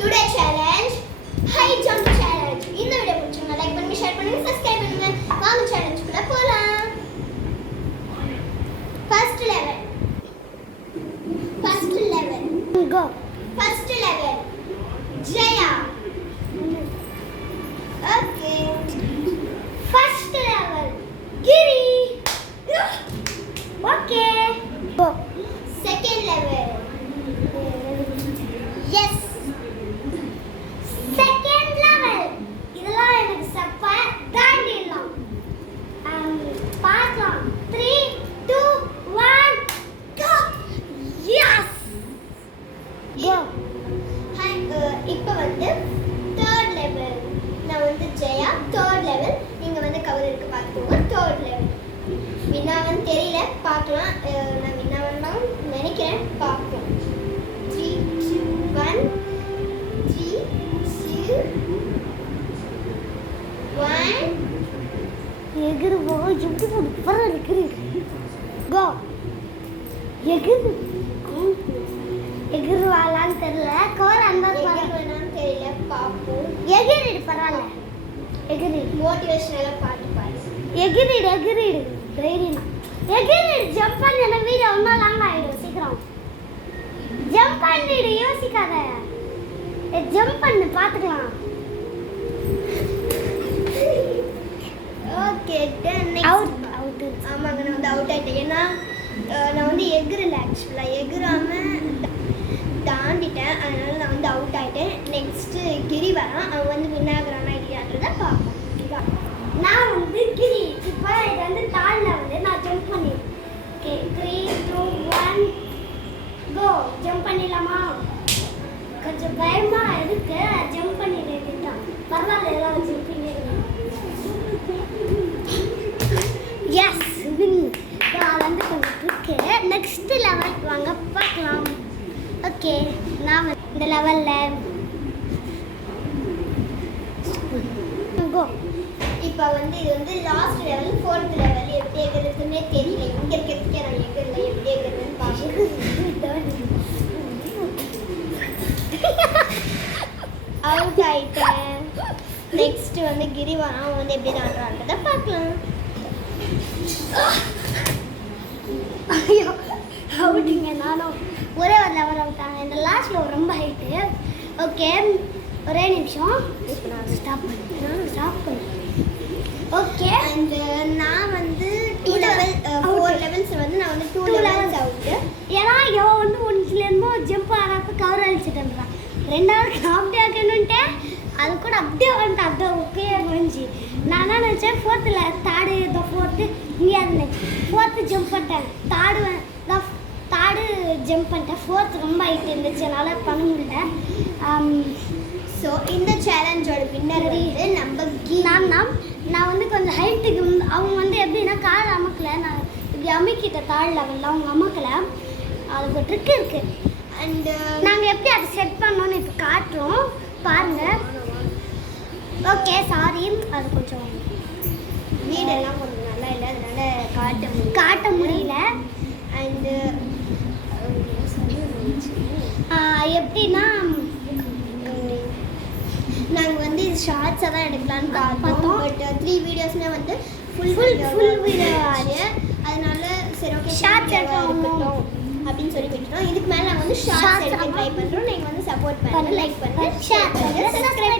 Today challenge high jump challenge. இந்த video பிடிச்சிருந்தா like பண்ணுங்க, ஷேர் பண்ணுங்க, சப்ஸ்கிரைப் பண்ணுங்க. வாங்க சேலஞ்சுக்குள்ள போலாம். First level. Go. First level. Jaya. Okay. First level. Giri. Okay. Go. Second level. Yes. Second level. இதெல்லாம் எனக்கு சப்பா தாண்டிடலாம். பார்க்கலாம். 3 2 1 go. Yes. Go. Hi. இப்போ வந்து third level. நான் வந்து ஜெயா third level. நீங்க வந்து கவர் இருக்கு பாத்துக்கோங்க. third level. வினாவன் தெரியல பார்க்கலாம். நான் வினாவன் தான் நினைக்கிறேன். பார்ப்போம். 3 2 1 3 2 1 எகிருவோ எப்படி போற எகிரு கோ எகிரு எகிருவாளான்னு தெரியல. கவர் அந்த எகிருவாளான்னு தெரியல. பார்ப்போம். எகிரிடு பரவாயில்ல. எகிரி மோட்டிவேஷனலா பாட்டு பாடு. எகிரிடு தைரியமா எகிரிடு. ஜம்ப் பண்ணி அந்த வீடியோ இன்னும் லாங் ஆயிடும். சீக்கிரம் ஜம்ப் பண்ணிடு, யோசிக்காத. ஜம்ப் பண்ணு, பார்த்துக்கலாம். Okay done. அவுட் ஆமாங்க, நான் வந்து அவுட் ஆயிட்டேன். ஏன்னா நான் வந்து எகிரல, ஆக்சுவலாக எகிராமல் தாண்டிட்டேன். அதனால நான் வந்து அவுட் ஆகிட்டேன். நெக்ஸ்ட்டு கிரி வரான். அவன் வந்து வின்னாகிறானா இல்லையான்றத பார்ப்போம். நான் வந்து கிரி. இப்போ இது வந்து தாழ்ல வந்து நான் ஜம்ப் பண்ணிடுவேன். ஓகே 3 2 1 கோ. ஜம்ப் பண்ணிடலாமா? கொஞ்சம் பயமா இருக்கு. ஜம்ப் பண்ணிடுறேன். பரவாயில்ல, எல்லாம் ஜம்ப் பண்ணிடுறேன். Yes win. நான் வந்து கொஞ்சம் இருக்கு. நெக்ஸ்ட் லெவலுக்கு வாங்க பார்க்கலாம். ஓகே, நான் இந்த லெவலில் கோ. இப்போ வந்து இது வந்து லாஸ்ட் லெவல், 4th லெவல். எப்படி எகிறதுன்னே தெரியல. இங்கே இருக்கிறதுக்கே நான் எகிறல. எப்படி எகிறதுன்னு அவுட் ஆயிட்டேன். நெக்ஸ்ட் வந்து கிரி வரான். அவன் வந்து எப்படி தாண்டுறான்றதை பார்க்கலாம். ஐயோ அவுட்டிங்க. நானும் ஒரே ஒரு லெவல் அவுட்டாங்க. இந்த லாஸ்ட் லெவல் ரொம்ப ஹைட்டு. ஓகே, ஒரே நிமிஷம். ஸ்டாப் பண்ணு. ஓகே, அண்ட் நான் வந்து 2 லெவல் 4 லெவல்ஸ் வந்து நான் வந்து 2 லெவல்ஸ் அவுட்டு. ஏன்னா இவன் வந்து ஒன்றுலேருந்தோ ஜம்ப் ஆகிறப்ப கவர் அழிச்சிட்டேன்றான். ரெண்டாவது அப்படியே ஆக்கணுன்ட்டேன். அது கூட அப்படியே வந்துட்டு அப்படியே ஓகே முடிஞ்சு. நான் என்ன நினச்சேன், 4th தேர்டு இந்த 4th இங்கே இருந்தேன். 4th ஜம்ப் பண்ணிட்டேன். தேர்டு ஜம்ப் பண்ணிட்டேன். 4th ரொம்ப ஹைட் இருந்துச்சு, அதனால் பண்ண முடியல. ஸோ இந்த சேலஞ்சோட வின்னர் வந்து நம்ம நான் வந்து கொஞ்சம் ஹைட்டுக்கு அவங்க வந்து எப்படின்னா கால் அமுக்கலை. நான் இப்படி அமுக்கிட்ட தாழ் லெவலில் அவங்க அமுக்கலை. அதுக்கு ட்ரிக் இருக்குது. அண்டு நாங்கள் எப்படி அதை செட் பண்ணோன்னு இப்போ காட்டுறோம் பாருங்கள். ஓகே, சாரி, அது கொஞ்சம் வீடெல்லாம் கொஞ்சம் நல்லா இல்லை, அதனால் காட்ட முடியல. அண்டு எப்படின்னா நாங்கள் வந்து இது ஷார்ட்ஸாக தான் எடுக்கலான்னு பார்த்தோம். பட் 3 வீடியோஸ்மே வந்து ஃபுல் வீடியோ ஆறு. அதனால சரி ஓகே ஷார்ட்ஸ் எடுக்கட்டும் அப்படின்னு சொல்லி விட்டுட்டோம். இதுக்கு மேலே நாங்கள் வந்து ஷார்ட்ஸ் எடுக்க ட்ரை பண்ணுறோம். நீங்கள் வந்து சப்போர்ட் பண்ணுங்கள், லைக் பண்ணுங்கள், ஷேர் பண்ணுங்கள், சப்ஸ்கிரைப்